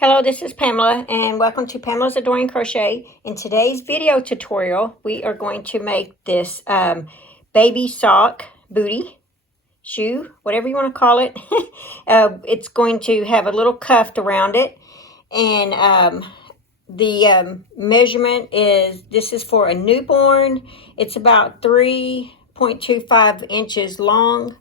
Hello, this is Pamela, and welcome to Pamela's Adoring Crochet. In today's video tutorial, we are going to make this baby sock, booty, shoe, whatever you want to call it. It's going to have a little cuff around it, and the measurement is, this is for a newborn. It's about 3.25 inches long.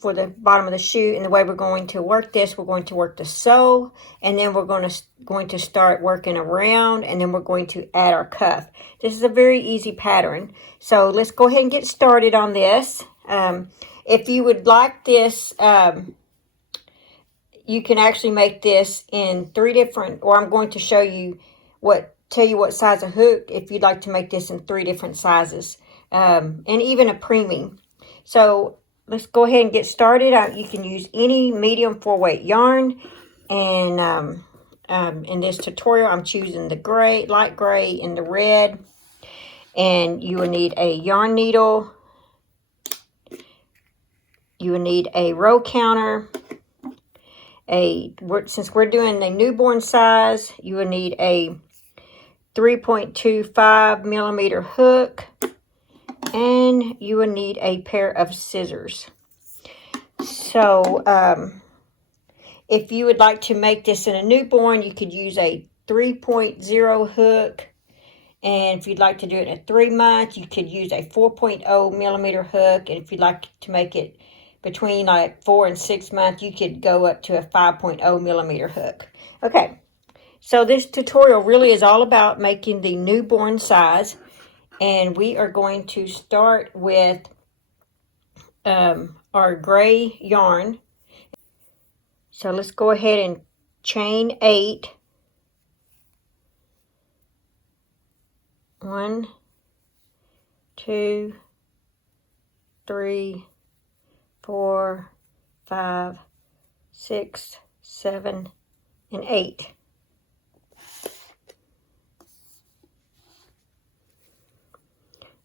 For the bottom of the shoe. And the way we're going to work this, we're going to work the sew, and then we're going to start working around, and then we're going to add our cuff. This is a very easy pattern, so let's go ahead and get started on this. If you would like this, you can actually make this in 3 different, or I'm going to show you tell you what size of hook if you'd like to make this in 3 different sizes, and even a preemie. So let's go ahead and get started. You can use any medium 4-weight yarn, and in this tutorial I'm choosing the gray, light gray, and the red. And you will need a yarn needle, you will need a row counter, since we're doing the newborn size, you will need a 3.25 millimeter hook, and you will need a pair of scissors. So if you would like to make this in a newborn, you could use a 3.0 hook, and if you'd like to do it in a 3-month, you could use a 4.0 millimeter hook, and if you'd like to make it between like 4 and 6 months, you could go up to a 5.0 millimeter hook. Okay, so this tutorial really is all about making the newborn size. And we are going to start with our gray yarn. So let's go ahead and chain 8. 1, 2, 3, 4, 5, 6, 7, and 8.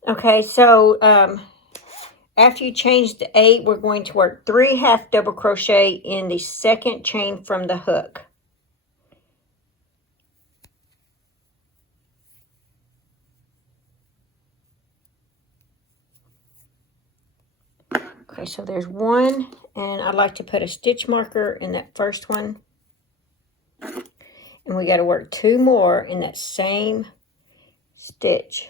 Okay, so after you change the 8, we're going to work 3 half double crochet in the second chain from the hook. Okay, so there's 1, and I like to put a stitch marker in that first one. And we got to work 2 more in that same stitch.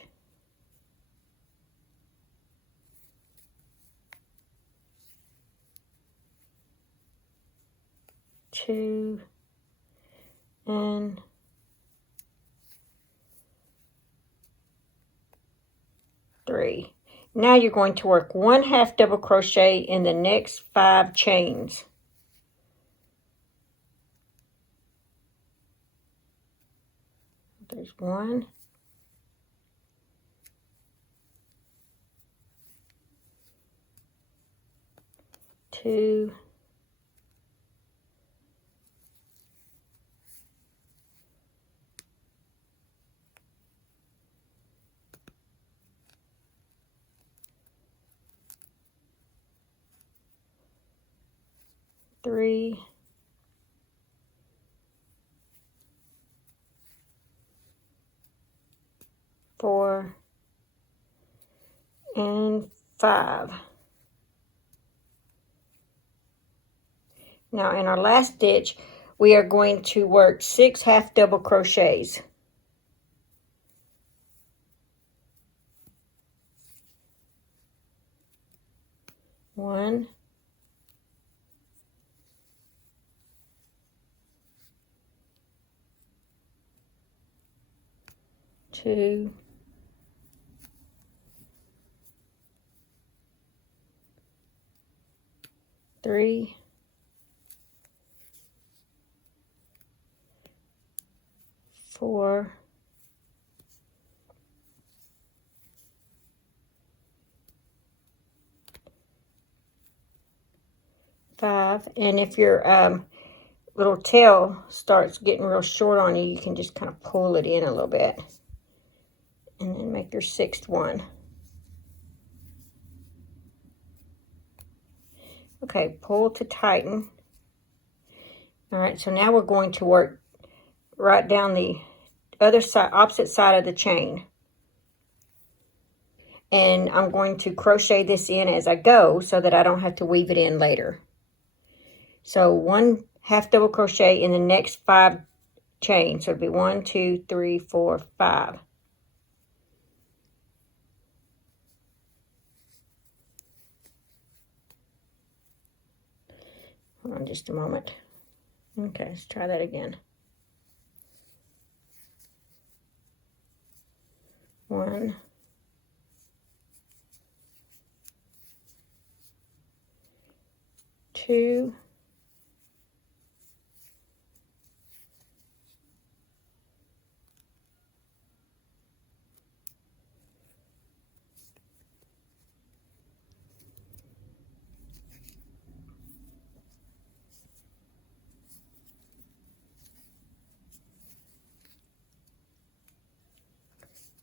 Two and 3. Now you're going to work 1 half double crochet in the next 5 chains. There's 1, 2, 3, 4, and 5. Now in our last stitch, we are going to work 6 half double crochets. One, 2, 3, 4, 5, and if your little tail starts getting real short on you, you can just kind of pull it in a little bit, and then make your 6th one. Okay, pull to tighten, All right, so now we're going to work right down the other side, opposite side of the chain. And I'm going to crochet this in as I go so that I don't have to weave it in later. So 1 half double crochet in the next 5 chains. So it'll be 1, 2, 3, 4, 5. Hold on just a moment. Okay, let's try that again. 1, 2,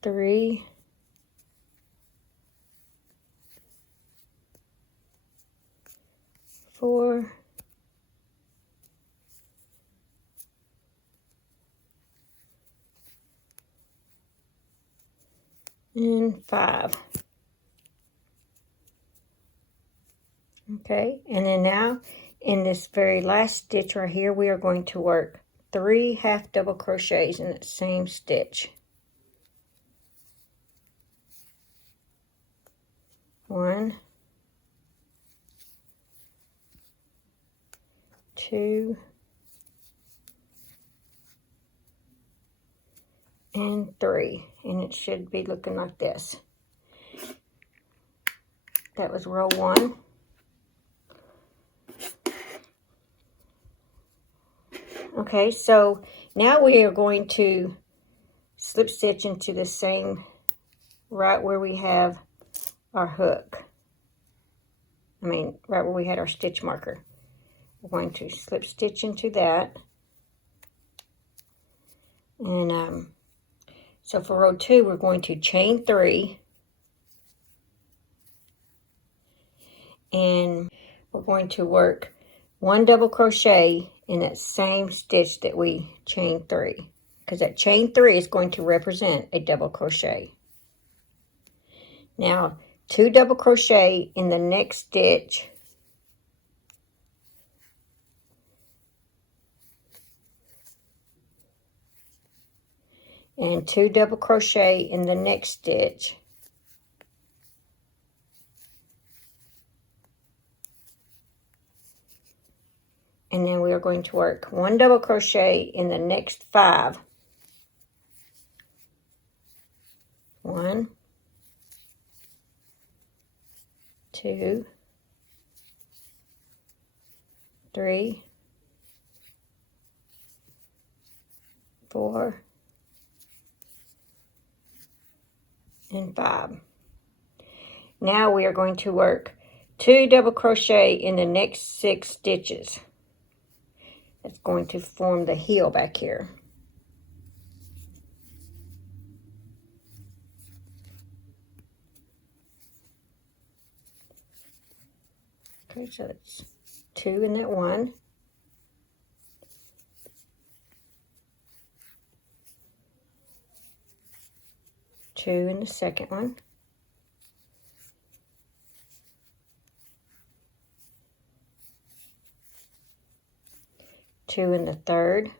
3, 4, and 5. Okay, and then now in this very last stitch right here, we are going to work 3 half double crochets in that same stitch. 1, 2, and 3, and it should be looking like this. That was row 1. Okay, so now we are going to slip stitch into the same, right where we have our hook. Right where we had our stitch marker. We're going to slip stitch into that. And so for row 2, we're going to chain 3. And we're going to work 1 double crochet in that same stitch that we chained 3. Because that chain 3 is going to represent a double crochet. Now, 2 double crochet in the next stitch. And 2 double crochet in the next stitch. And then we are going to work 1 double crochet in the next 5. 1, 2, 3, 4, and 5. Now we are going to work 2 double crochet in the next 6 stitches. That's going to form the heel back here. Okay, so it's 2 in that one. 2 in the second one. 2 in the third.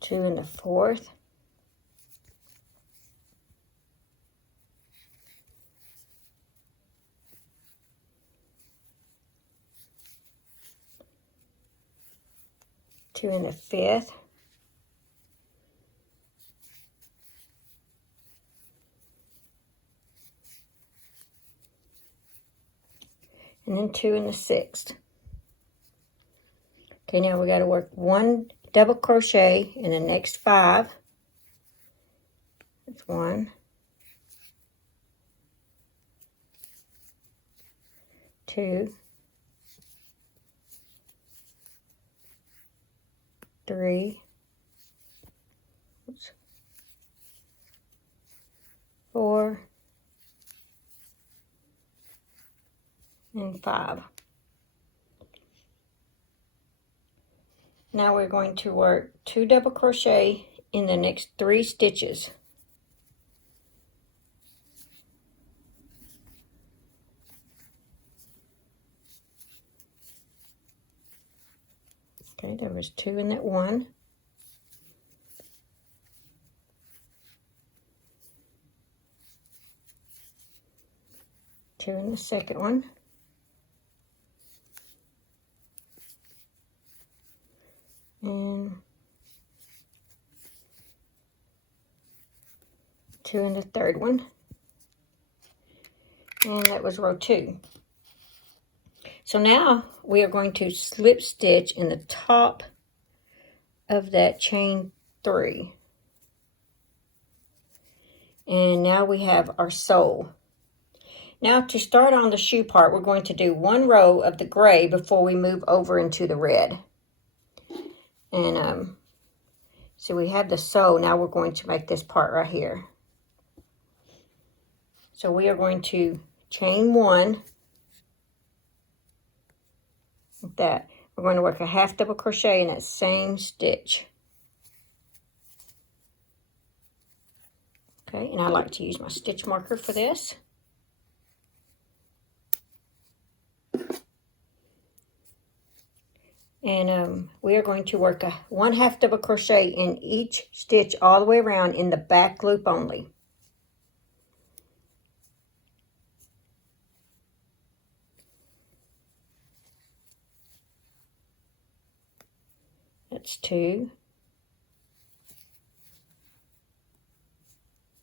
2 in the fourth. 2 in the fifth. And then 2 in the sixth. Okay, now we got to work 1 double crochet in the next 5. That's 1, 2, 3, 4, and 5. Now we're going to work 2 double crochet in the next 3 stitches. Okay, there was 2 in that one. Two in the second one. And 2 in the third one. And that was row 2. So now we are going to slip stitch in the top of that chain 3. And now we have our sole. Now to start on the shoe part, we're going to do 1 row of the gray before we move over into the red. And so we have the sole. Now we're going to make this part right here. So we are going to chain 1 like that. We're going to work a half double crochet in that same stitch. Okay, and I like to use my stitch marker for this. And we are going to work a 1 half double crochet in each stitch all the way around in the back loop only. That's 2,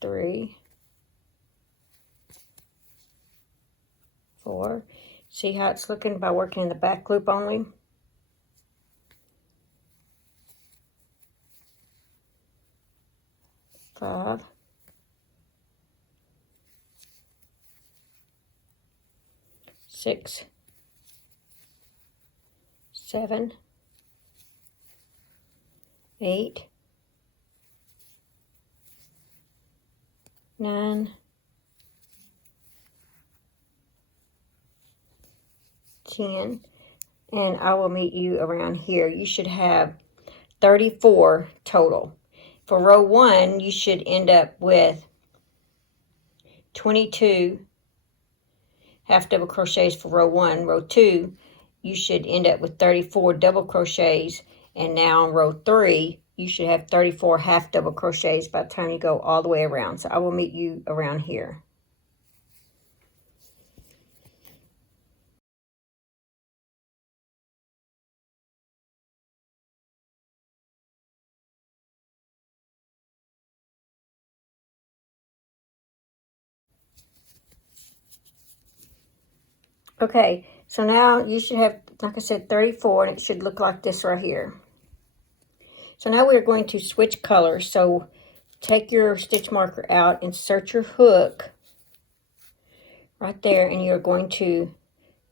3, 4. See how it's looking by working in the back loop only? Five, 6, 7, 8, 9, 10, and I will meet you around here. You should have 34 total. For row 1, you should end up with 22 half double crochets for row 1. Row 2, you should end up with 34 double crochets, and now on row 3, you should have 34 half double crochets by the time you go all the way around. So I will meet you around here. Okay, so now you should have, like I said, 34, and it should look like this right here. So now we're going to switch colors. So take your stitch marker out, insert your hook right there, and you're going to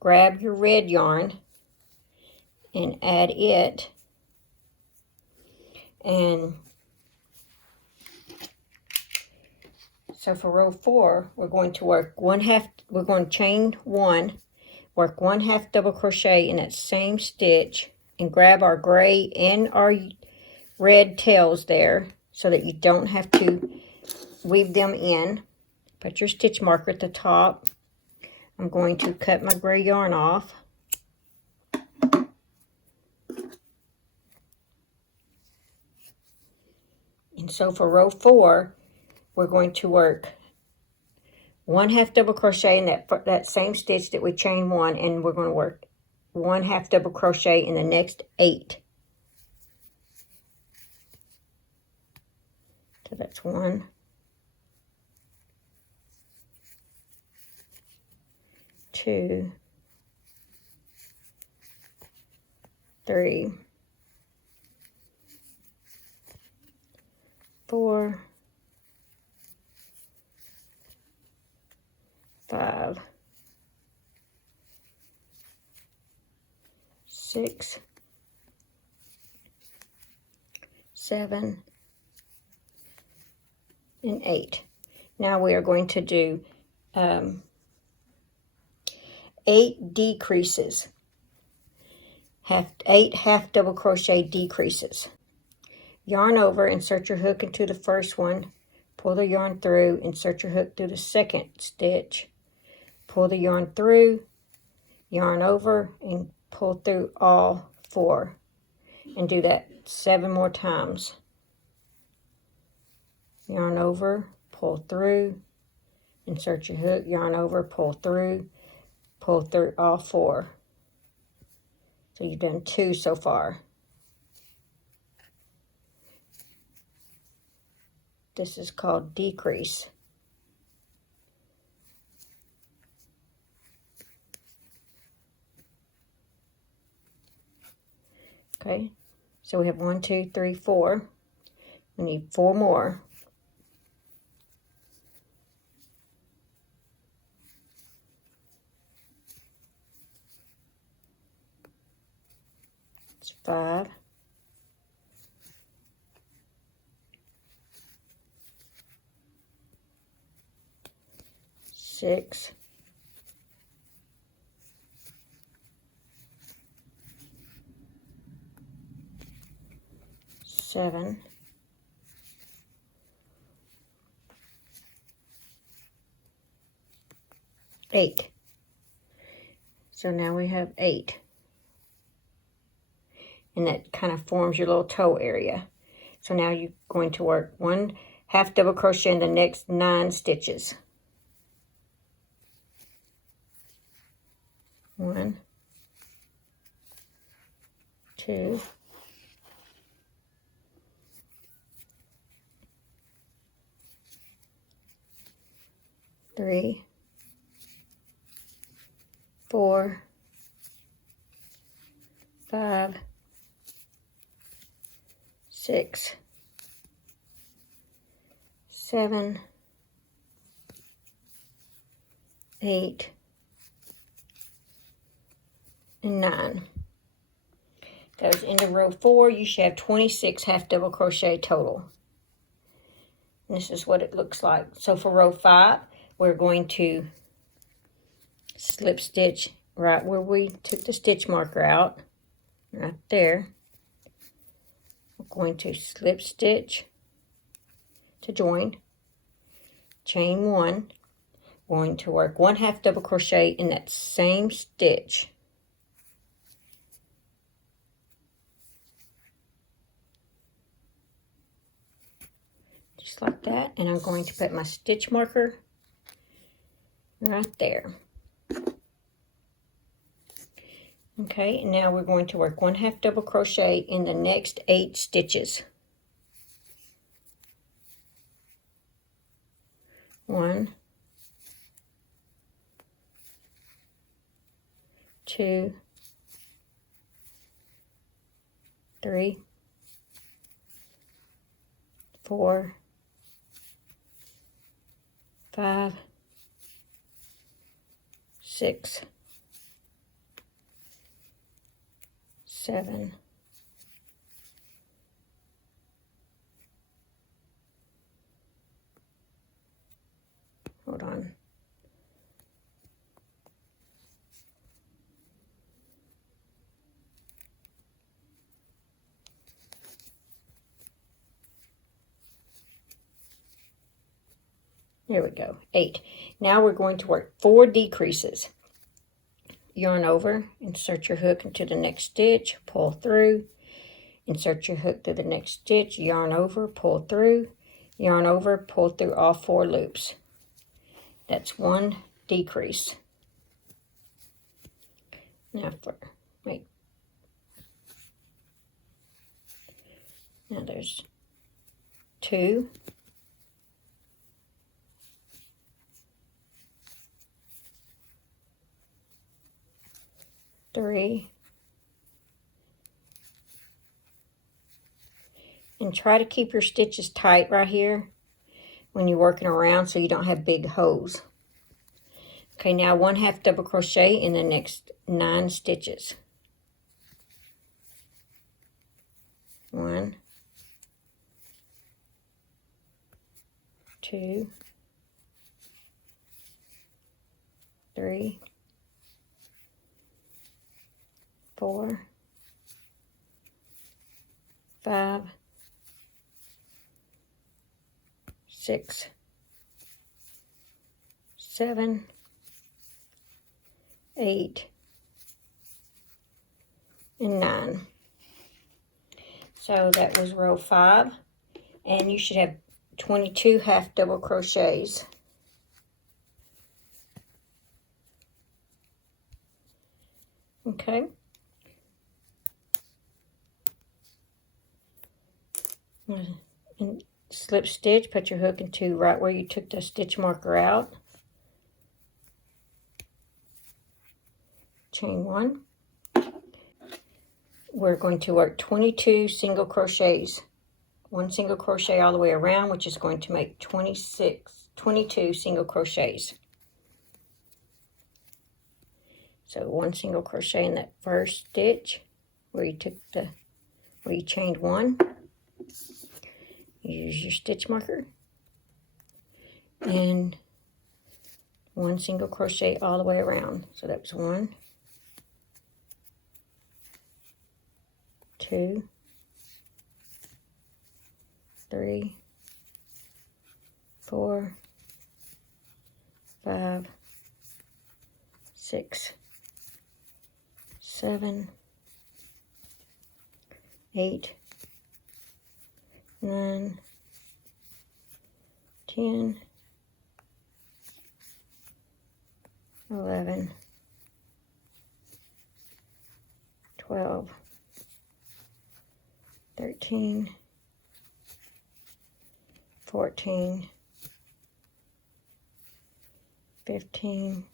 grab your red yarn and add it. And so for row 4, we're going to work we're going to chain 1, work 1 half double crochet in that same stitch, and grab our gray and our red tails there so that you don't have to weave them in. Put your stitch marker at the top. I'm going to cut my gray yarn off. And so for row 4, we're going to work 1 half double crochet in that same stitch that we chain 1, and we're going to work 1 half double crochet in the next 8. So that's 1, 2, 3, 4, 5, 6, 7, and 8. Now we are going to do 8 decreases. 8 half double crochet decreases. Yarn over, insert your hook into the first one, pull the yarn through, insert your hook through the second stitch, pull the yarn through, yarn over, and pull through all 4, and do that 7 more times. Yarn over, pull through, insert your hook, yarn over, pull through all 4. So you've done 2 so far. This is called decrease. Okay, so we have 1, 2, 3, 4. We need 4 more. It's 5. 6. 7. 8. So now we have 8. And that kind of forms your little toe area. So now you're going to work 1 half double crochet in the next 9 stitches. 1, 2, 3, 4, 5, 6, 7, 8, and 9. Goes into row 4. You should have 26 half double crochet total. And this is what it looks like. So for row 5, we're going to slip stitch right where we took the stitch marker out, right there. We're going to slip stitch to join, chain 1, going to work 1 half double crochet in that same stitch. Just like that, and I'm going to put my stitch marker right there. Okay, and now we're going to work 1 half double crochet in the next 8 stitches. 1, 2, 3, 4, 5, 6, 7, 8. Now we're going to work 4 decreases. Yarn over, insert your hook into the next stitch, pull through, insert your hook through the next stitch, yarn over, pull through, yarn over, pull through all 4 loops. That's 1 decrease. Now now there's 2, 3, and try to keep your stitches tight right here when you're working around so you don't have big holes. Okay, now 1 half double crochet in the next 9 stitches. 1, 2, 3, 4, 5, 6, 7, 8, and 9. So that was row 5, and you should have 22 half double crochets. Okay. And slip stitch, put your hook into right where you took the stitch marker out. Chain 1. We're going to work 22 single crochets. 1 single crochet all the way around, which is going to make 22 single crochets. So 1 single crochet in that first stitch where you chained 1. Use your stitch marker and 1 single crochet all the way around. So that was 1, 2, 3, 4, 5, 6, 7, 8, 9, 10, 11, 12, 13, 14, 15,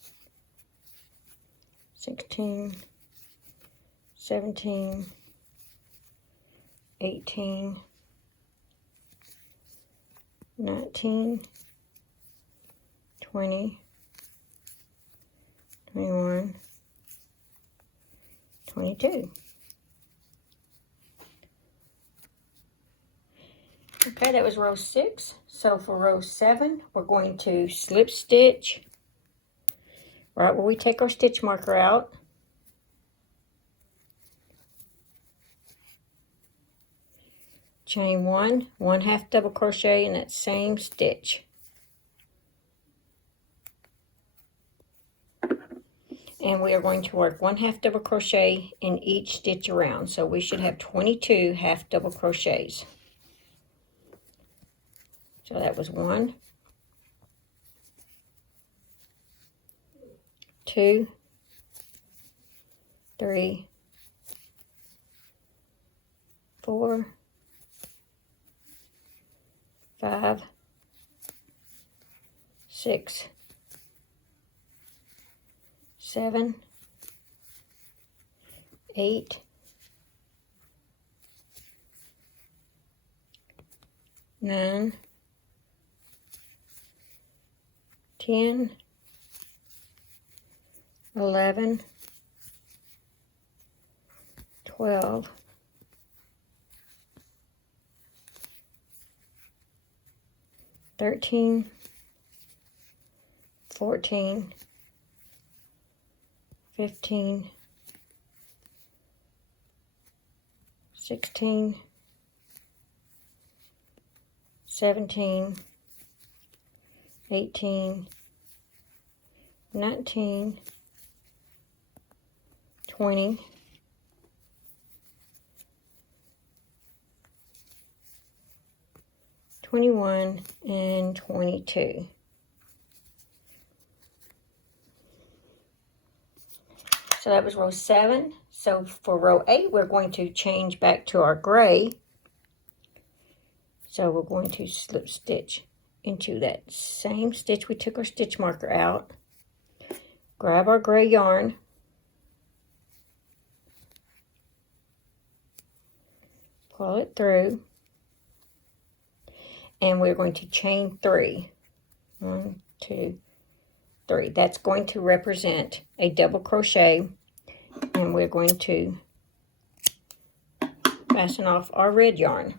16, 17, 18, 19, 20, 21, 22. Okay, that was row 6. So for row 7, we're going to slip stitch right where we take our stitch marker out. Chain 1, 1 half double crochet in that same stitch. And we are going to work 1 half double crochet in each stitch around. So we should have 22 half double crochets. So that was 1, 2, 3, 4, 5, 6, 7, 8, 9, 10, 11, 12, 13, 14, 15, 16, 17, 18, 19, 20, 21, and 22. So that was row 7. So for row 8, we're going to change back to our gray. So we're going to slip stitch into that same stitch we took our stitch marker out. Grab our gray yarn. Pull it through. And we're going to chain 3. 1, 2, 3. That's going to represent a double crochet. And we're going to fasten off our red yarn.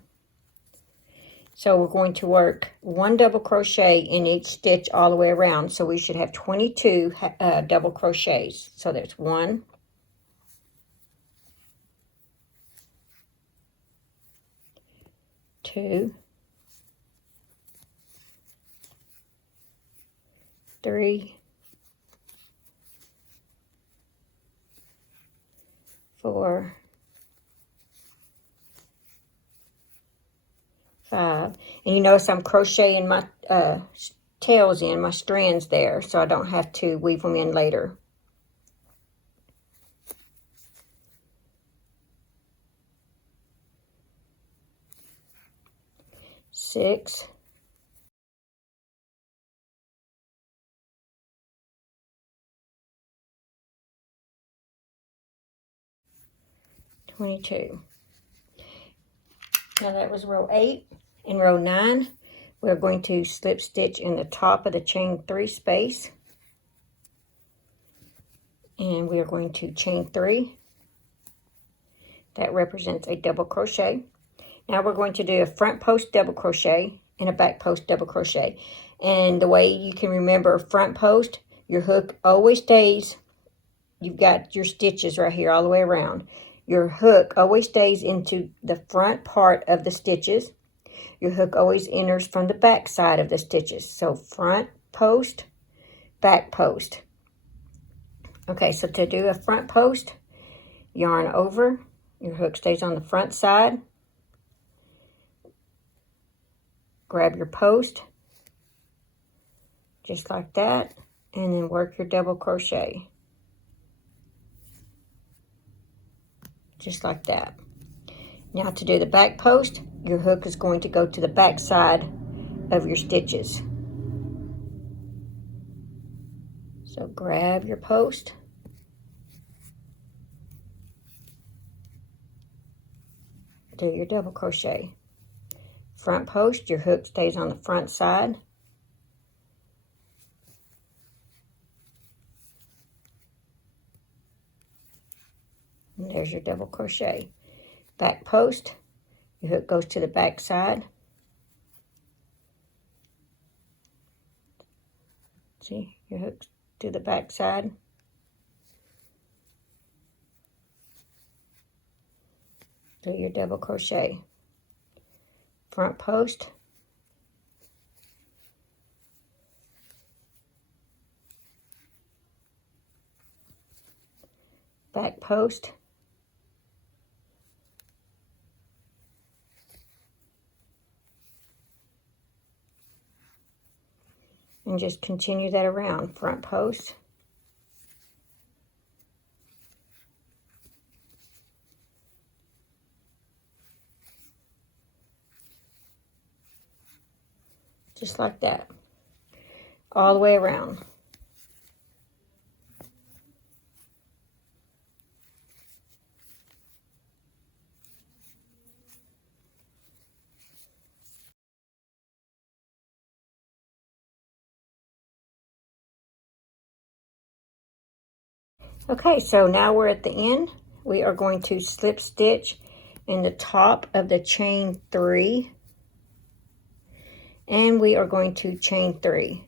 So we're going to work 1 double crochet in each stitch all the way around. So we should have 22 double crochets. So there's 1, 2, 3, 4, 5. And you notice I'm crocheting my tails in, my strands there, so I don't have to weave them in later. 6, 22. Now that was row 8. In row 9, we're going to slip stitch in the top of the chain 3 space. And we are going to chain 3. That represents a double crochet. Now we're going to do a front post double crochet and a back post double crochet. And the way you can remember front post, your hook always stays, you've got your stitches right here all the way around. Your hook always stays into the front part of the stitches. Your hook always enters from the back side of the stitches. So front post, back post. Okay, so to do a front post, yarn over, your hook stays on the front side. Grab your post, just like that, and then work your double crochet. Just like that. Now to do the back post, your hook is going to go to the back side of your stitches. So grab your post. Do your double crochet. Front post, your hook stays on the front side. And there's your double crochet. Back post, your hook goes to the back side. See, your hook to the back side. Do your double crochet. Front post. Back post. And just continue that around. Front post. Just like that. All the way around. Okay, so now we're at the end. We are going to slip stitch in the top of the chain 3. And we are going to chain 3.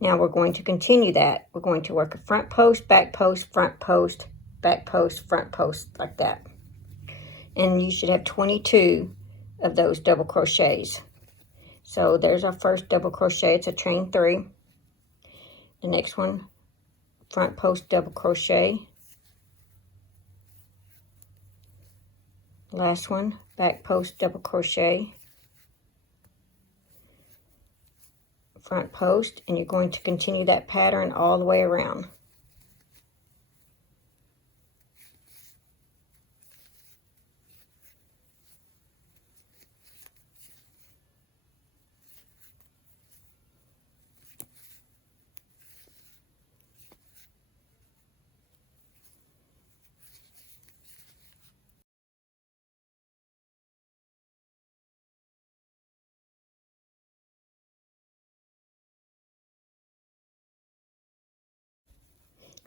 Now we're going to continue that. We're going to work a front post, back post, front post, back post, front post, like that. And you should have 22 of those double crochets. So there's our first double crochet. It's a chain 3. The next one, front post double crochet. Last one, back post double crochet. Front post, and you're going to continue that pattern all the way around.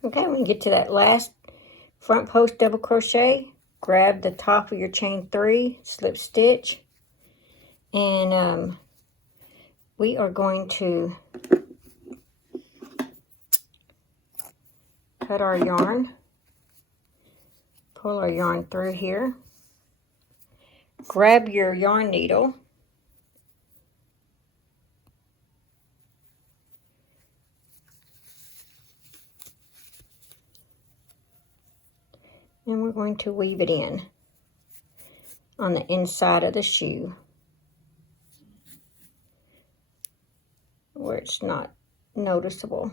Okay, when you get to that last front post double crochet, grab the top of your chain 3, slip stitch, and we are going to cut our yarn, pull our yarn through here, grab your yarn needle. And we're going to weave it in on the inside of the shoe where it's not noticeable.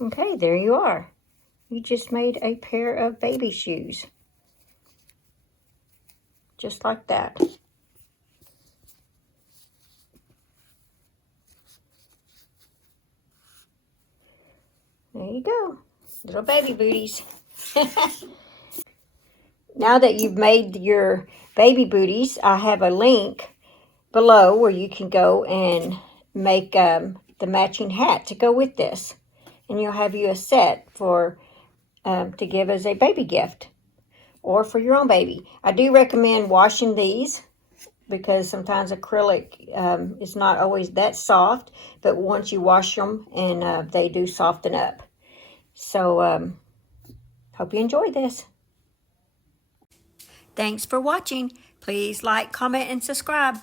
Okay, there you are. You just made a pair of baby shoes. Just like that. There you go. Little baby booties. Now that you've made your baby booties, I have a link below where you can go and make the matching hat to go with this. And you'll have you a set for to give as a baby gift or for your own baby. I do recommend washing these because sometimes acrylic is not always that soft, but once you wash them, and they do soften up. So hope you enjoy this. Thanks for watching. Please like, comment, and subscribe.